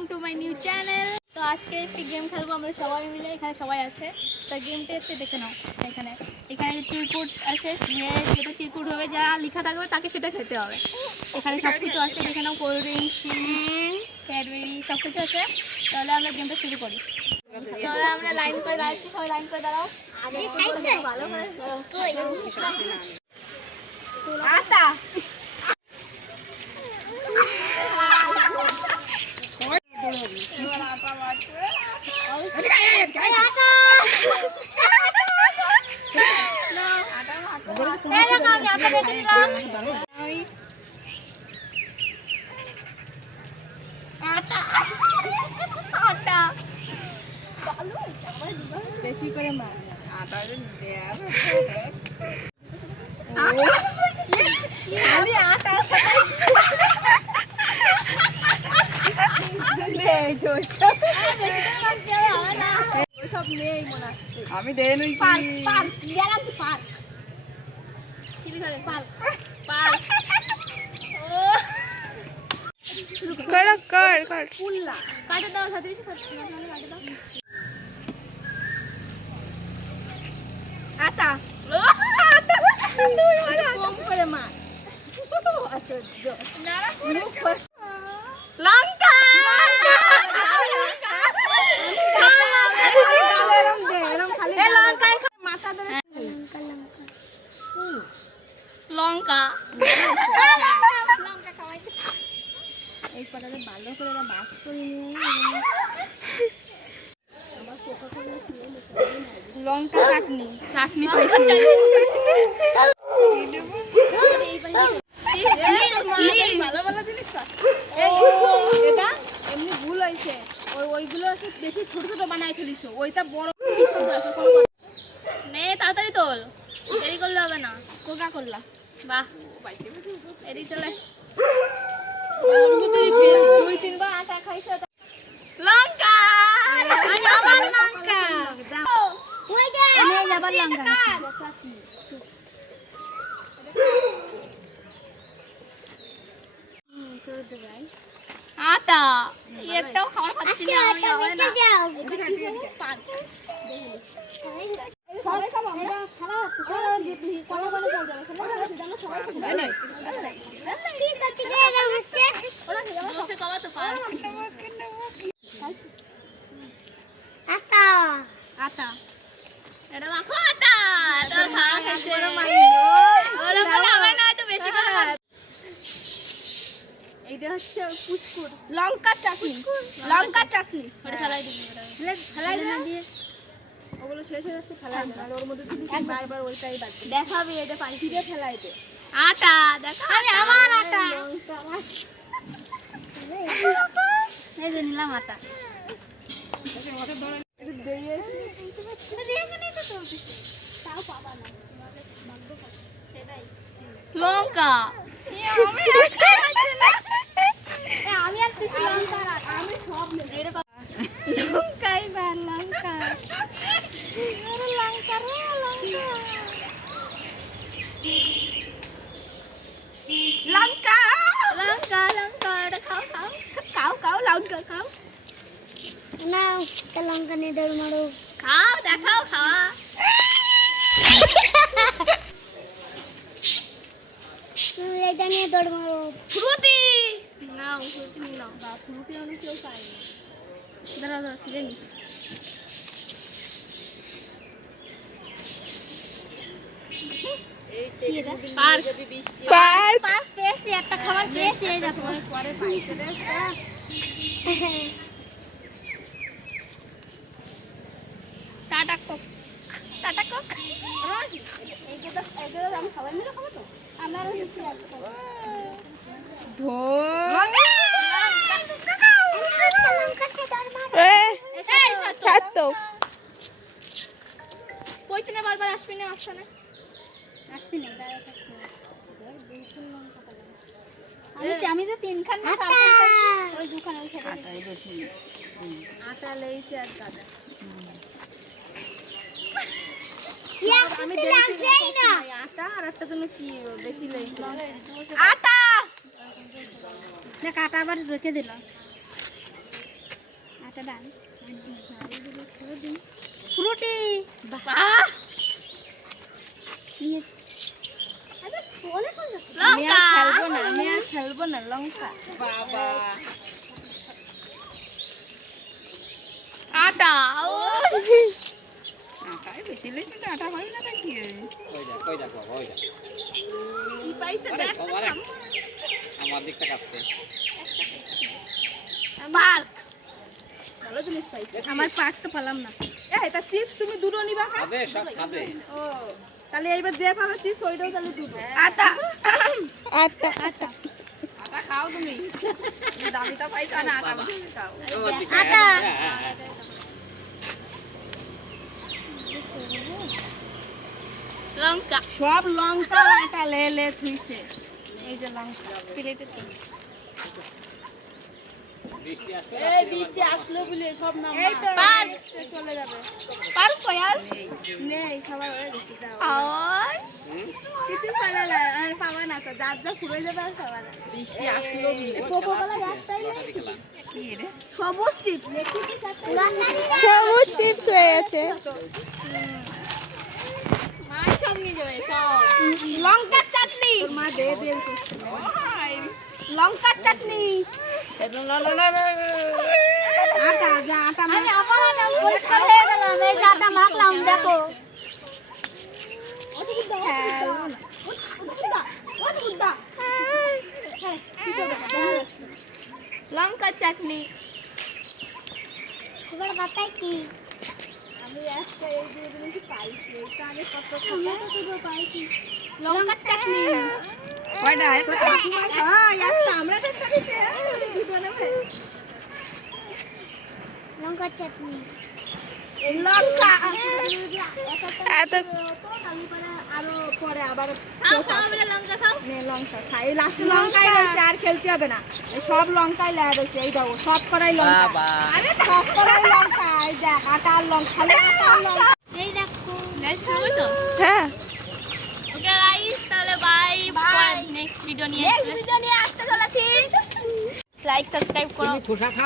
Welcome to my new channel. তো আজকে একটি গেম খেলবো আমরা সবাই মিলে, এখানে সবাই আছে। তো গেমটা হচ্ছে দেখে নাও, এখানে এখানে চিরকুট আছে, যেটা চিরকুট হবে যা লেখা থাকবে তাকে সেটা খেতে হবে। এখানে সব কিছু আছে, দেখে নাও, কোল্ড ড্রিঙ্কস, ক্যাডবেরি সব কিছু আছে। তাহলে আমরা গেমটা শুরু করি। তাহলে আমরা লাইন করে দাঁড়াচ্ছি, সবাই লাইন করে দাঁড়াও। ভালো করে আটা বেশি করে মা আটা আমি দেয় নই আটা কম করে মা লঙ্কা লঙ্কা এই পাটাতে ভালো করে বাস করে লঙ্কা চাটনি চাটনি পাইছি এটা এমনি ভুল হয়েছে, ওইগুলো বেশি ছোট ছোট বানাই ফেলিস, ওইটা বড় নে তাড়াতাড়ি তোল, দেরি করলে হবে না। কোকা করলা বাহ এদিকে চলে দুই তিনবার আটা খাইছে। লঙ্কা আবার লঙ্কা আবার লঙ্কা আটা একটাও খাবার খাচ্ছি না আটা এটা মাখো আটা তোর খাওয়া খাচ্ছে ওরা বলে আমার না একটু বেশি করে। এইটা হচ্ছে পুচকুর লঙ্কা চাটনি, লঙ্কা চাটনি ওটা ফেলাই দিবি, ফেলাই দিয়ে ওগুলো শেষ হয়ে যাচ্ছে, ফেলাই দে আর ওর মধ্যে তুই বারবার ওইটাই বাকি দেখাবি, এটা পানি দিয়ে ফেলাই দে। আটা দেখা আরে আমার আটা এই যে নিলাম আটা লঙ্কা আমি আর আমি সব লঙ্কাই বা লঙ্কা লঙ্কা লঙ্কা লঙ্কা লঙ্কা খাও খাও খাও খাও লঙ্কা খাও না লঙ্কা নিয়ে দৌড় মারো খাও দেখাও খাওয়া এইটা নিয়ে দৌড় মারো। ফ্রুটি নাও, ফ্রুটি নাও বা ফ্রুটি অনেক কেউ খায় না। দাঁড়া দাঁড়া ছিঁড়ে নি একটা খাবার পেয়েছি এই দেখো পরে পাইছে টাটা কোক টাটা কোক আমি খাবার মিলে খাবো তো আমরা কইছি না বারবার আসবি না মাঝখানে আসবি না আমি তো তিনখান ওই দুখানে আটা লেইছে আর কাদা আমি আটা আর একটা জন্য কি বেশি লেইছে আটা না কাটা আবার রেখে দিলাম আটা ডাল ফ্রুটি বাহ আমি আর খেলবো না লঙ্কা বাবা আটা আটাই বেশি লেগেছে তো আটা হয় না নাকি কই দেখ বাবা ওই দেখ কি পাইছে আরে দেখ বাবা রে, আমার দিকটা কাটছে পার্ক ভালো জিনিস পাইছে আমার পার্ক তো পেলাম না এটা চিপস তুমি দুটো নিবা খাবে সব খাবে ও তাহলে এইবার যে পাবে চিপস ওইটাও তাহলে দুটো আটা আটা আটা আটা খাও তুমি দামিটা পাইছো না আটা খাও আমার দিকে আটা। হ্যাঁ, হ্যাঁ। লঙ্কা সব লঙ্কা আটা লে থুইছে এই যে লঙ্কা প্লেটে তো বৃষ্টি আসবে এই বৃষ্টি আসলো বলে সব নাম এই তো পার্ক চলে যাবে পার্ক কয়ার নেই সবাই হয়ে গেছে যাও আর কিছু পালা না আর পাবা না তো যার যা ফুরে যাবে আর পাবা না বৃষ্টি আসলো কোকোকোলা একটাই লটারি খেলা কি রে সবুজ চিপস সবুজ চিপস হয়ে গেছে মা সব নিয়ে যাবে সব লঙ্কার চাটনি মা দে দে লঙ্কার চাটনি আটা যা আটা আমি আমার না পরিষ্কার হয়ে গেল এই যে আটা মাখলাম দেখো লঙ্কা চাটনি তোমার বাতাই কি আমি আজকে এই যে জিনিস পাইছি এটা আগে কত পাইছি লঙ্কার চাটনি কয়টা একটা আমরা তো খাইছে দুটো নেবে লঙ্কার চাটনি লঙ্কা এত আরো পরে আবার খাও খাও বলে লঙ্কা খাও নে লঙ্কা খাই লাস্টে লঙ্কাই রয়েছে আর খেলতে হবে না এই সব লঙ্কাই লেয়া রয়েছে এই দাও সব করাই লঙ্কা বাবা আরে সব করাই লঙ্কা এই যে আটা আর লঙ্কা খালি আটা আর লঙ্কা এই দেখো গাইস শুরু করছো হ্যাঁ ওকে গাইস তাহলে বাই নেক্সট ভিডিও নিয়ে ভিডিও নিয়ে আসতে চলেছি লাইক সাবস্ক্রাইব করো খোসা খা